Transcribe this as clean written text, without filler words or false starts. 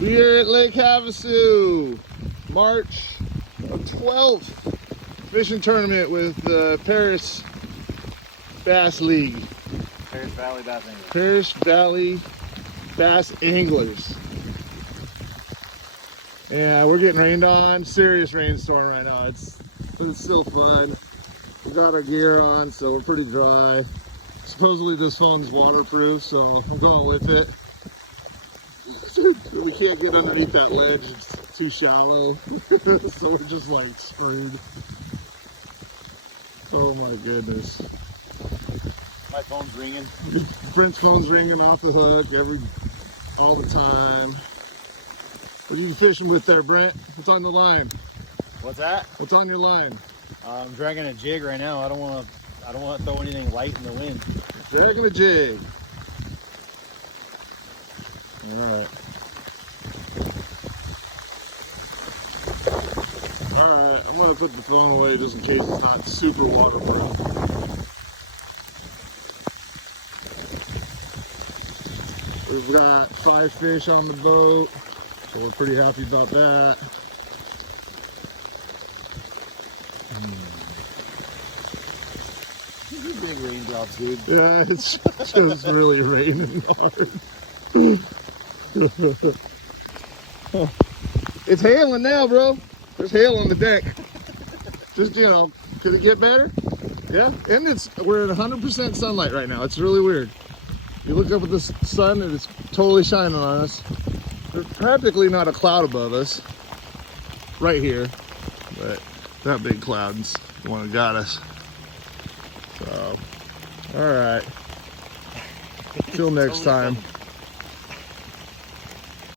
We are at Lake Havasu, March 12th, fishing tournament with the Paris Bass League. Paris Valley Bass Anglers. Paris Valley Bass Anglers. Yeah, we're getting rained on. Serious rainstorm right now. It's still fun. We got our gear on, so we're pretty dry. Supposedly this phone's waterproof, so I'm going with it. We can't get underneath that ledge, it's too shallow. So we're just like screwed. Oh my goodness. My phone's ringing. Brent's phone's ringing off the hook all the time. What are you fishing with there, Brent? What's on the line? What's that? What's on your line? I'm dragging a jig right now. I don't want to throw anything light in the wind. Dragging a jig. All right. Alright, I'm going to put the phone away just in case it's not super waterproof. We've got 5 fish on the boat, so we're pretty happy about that. These are big raindrops, dude. Yeah, it's just really raining hard. It's hailing now, bro. There's hail on the deck. Just, you know, could it get better? Yeah, and we're at 100% sunlight right now. It's really weird. You look up at the sun and it's totally shining on us. There's practically not a cloud above us right here, but that big cloud's the one that got us. So, all right. Till next time.